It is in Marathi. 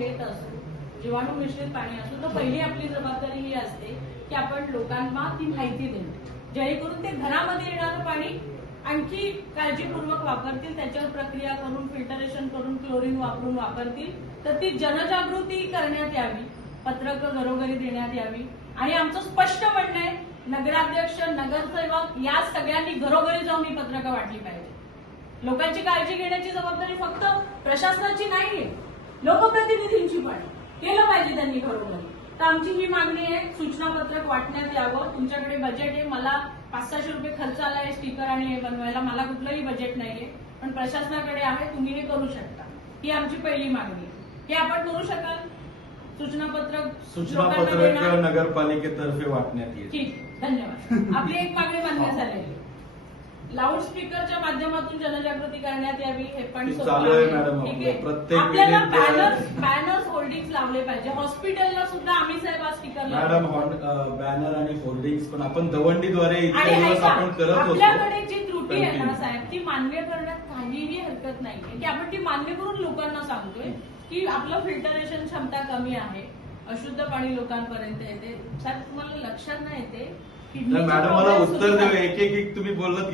देत असू, जीवाणू मिश्रित पाणी असू, तर पहिली आपली जबाबदारी ही असते की आपण लोकांना ती माहिती देणं, जेणेकरून ते घरामध्ये येणारं पाणी आणखी काळजीपूर्वक वापरतील, त्याच्यावर प्रक्रिया करून फिल्टरेशन करून क्लोरीन वापरून वापरतील. तर ती जनजागृती करण्यात यावी, पत्रकं घरोघरी देण्यात यावी. आणि आमचं स्पष्ट म्हणणं आहे, नगराध्यक्ष, नगरसेवक या सगळ्यांनी घरोघरी जाऊन ही पत्रकं वाटली पाहिजे. लोकांची काळजी घेण्याची जबाबदारी फक्त प्रशासनाची नाहीये, लोकप्रतिनिधींची पण केलं पाहिजे त्यांनी घरोघरी. तर आमची ही मागणी आहे, सूचनापत्रक वाटण्यात यावं. तुमच्याकडे बजेट आहे, मला 500-600 रुपये खर्च आलाय स्टिकर आणि हे बनवायला, मला कुठलंही बजेट नाहीये, पण प्रशासनाकडे आहे, तुम्ही हे करू शकता. ही आमची पहिली मागणी आहे. हे आपण करू शकाल? सूचनापत्रक नगरपालिकेतर्फे वाटण्यात येईल. ठीक, धन्यवाद. आपली एक मागणी मान्य झालेली. लाऊडस्पीकरच्या माध्यमातून जनजागृती करण्यात यावी, हे पण चालू आहे मॅडम. आपल्याला बॅनर्स होर्डिंग्स लावले पाहिजे. हॉस्पिटलला सुद्धा आम्ही साहेब आज स्टिकर मॅडम बॅनर आणि होर्डिंग्स पण आपण दवंडीद्वारे इतके दिवस आपण करत होतो. आपल्याकडे जी त्रुटी आहे ना साहेब, ती मान्य करण्यात काहीही हरकत नाहीये की आपण ती मान्य करून लोकांना सांगतोय की आपलं फिल्टरेशन क्षमता कमी आहे, अशुद्ध पाणी लोकांपर्यंत येते. साहेब तुम्हाला लक्षात नाही येते? मॅडम मला उत्तर द्या, एक एक तुम्ही बोलत